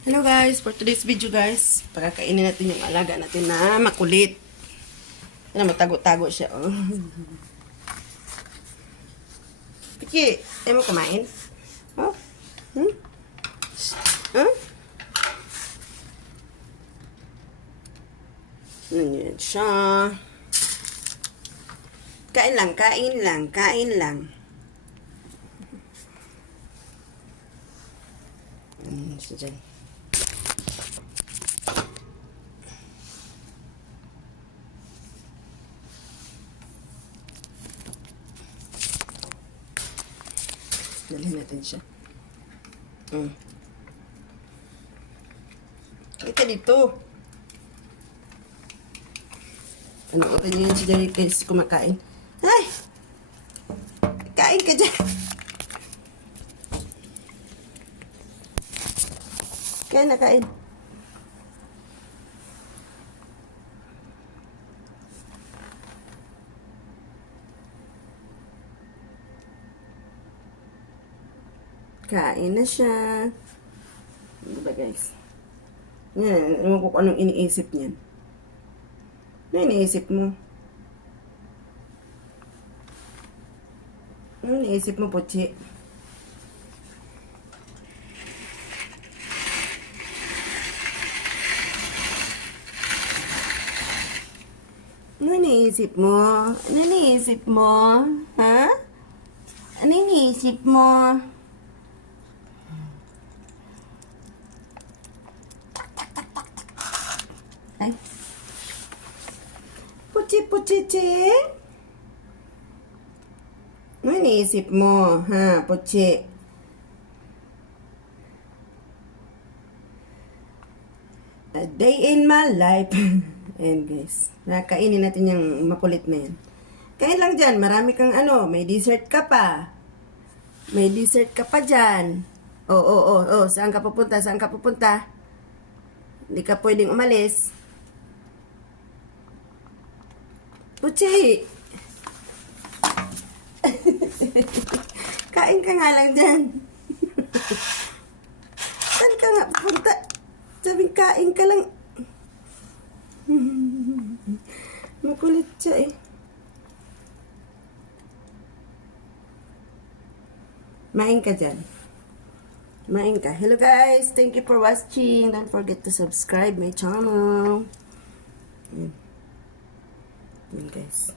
Hello guys, for today's video guys, pakakainin natin yung alaga natin na makulit. Yan, matago-tago siya. Oh. Piki, ayaw mo kumain? Oh? Hmm? Huh? Yan siya. Kain lang, kain lang, kain lang. Siya dyan. Dalhin natin siya. Kita dito. Ano open niyo yun si Jerry Case kumakain? Ay! Kain ka dyan. Kain na kain. Kain na siya. Ano ba guys? Yan, ewan ko kung anong iniisip niyan. Ano iniisip mo? Ano iniisip mo, Pochi? Ano iniisip mo? Ano iniisip mo? Ha? Ano iniisip mo? Ay. Puchi-puchi-ching? Ano iniisip mo, ha, Puchi? A day in my life. Ayan, guys. Nakainin natin yung makulit na yan. Kain lang dyan. Marami kang ano. May dessert ka pa. May dessert ka pa dyan. Oh. Saan ka pupunta? Saan ka pupunta? Hindi ka pwedeng umalis. Puchi! Kain ka nga lang dyan. Saan ka nga pupunta? Sabing kain ka lang. Makulit siya eh. Main ka dyan. Main ka. Hello guys. Thank you for watching. Don't forget to subscribe my channel. Yan guys.